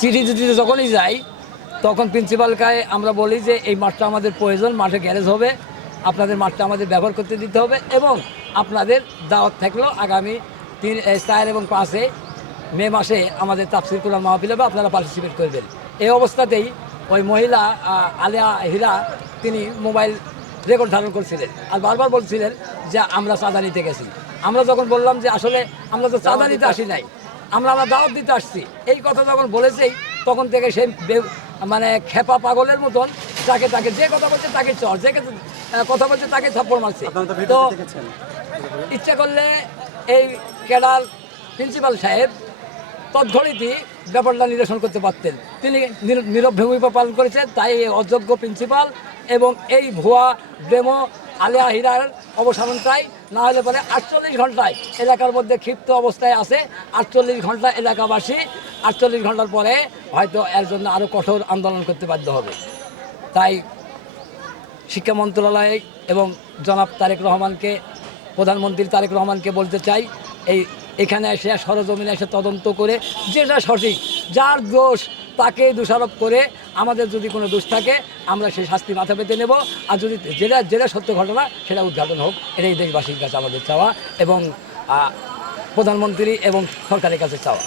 চিঠি দিতে যখনই যাই তখন প্রিন্সিপালকে আমরা বলি যে এই মাঠটা আমাদের প্রয়োজন, মাঠে গ্যারেজ হবে, আপনাদের মাঠটা আমাদের ব্যবহার করতে দিতে হবে এবং আপনাদের দাওয়াত থাকলেও আগামী 4 এবং 5 মে মাসে আমাদের তাফসীর কোরআন মাহফিল হবে, আপনারা পার্টিসিপেট করবেন। এই অবস্থাতেই ওই মহিলা আলিয়া হীরা তিনি মোবাইল রেকর্ড ধারণ করছিলেন আর বারবার বলছিলেন যে আমরা চাঁদা নিতে গেছি। আমরা যখন বললাম যে আসলে আমরা তো চাঁদা নিতে আসি নাই, আমরা দাওয়াত দিতে আসছি, এই কথা যখন বলেছেই তখন থেকে সেই মানে খেপা পাগলের মতন তাকে যে কথা বলছে তাকে চর, যে কথা বলছে তাকে থাপ্পড় মারছে। তো ইচ্ছা করলে এই ক্যাডার প্রিন্সিপাল সাহেব তৎঘড়িতই ব্যাপারটা নিরসন করতে পারতেন, তিনি নীরব ভূমিকা পালন করেছেন। তাই এই অযোগ্য প্রিন্সিপাল এবং এই ভুয়া ডেমো আলিয়া হীরার অবসান চাই, না হলে পরে 48 ঘন্টায় এলাকার মধ্যে ক্ষিপ্ত অবস্থায় আছে। 48 ঘন্টা এলাকাবাসী 48 ঘন্টার পরে হয়তো এর জন্য আরও কঠোর আন্দোলন করতে বাধ্য হবে। তাই শিক্ষা মন্ত্রণালয় এবং জনাব তারেক রহমানকে, প্রধানমন্ত্রী তারেক রহমানকে বলতে চাই, এখানে এসে সরজমিনে এসে তদন্ত করে যেটা সঠিক, যার দোষ তাকে দোষারোপ করে আমাদের যদি কোনো দোষ থাকে আমরা সেই শাস্তি মাথা পেতে নেব, আর যদি যেটা সত্য ঘটনা সেটা উদ্ঘাটন হোক, এটাই দেশবাসীর কাছে আমাদের চাওয়া এবং প্রধানমন্ত্রী এবং সরকারের কাছে চাওয়া।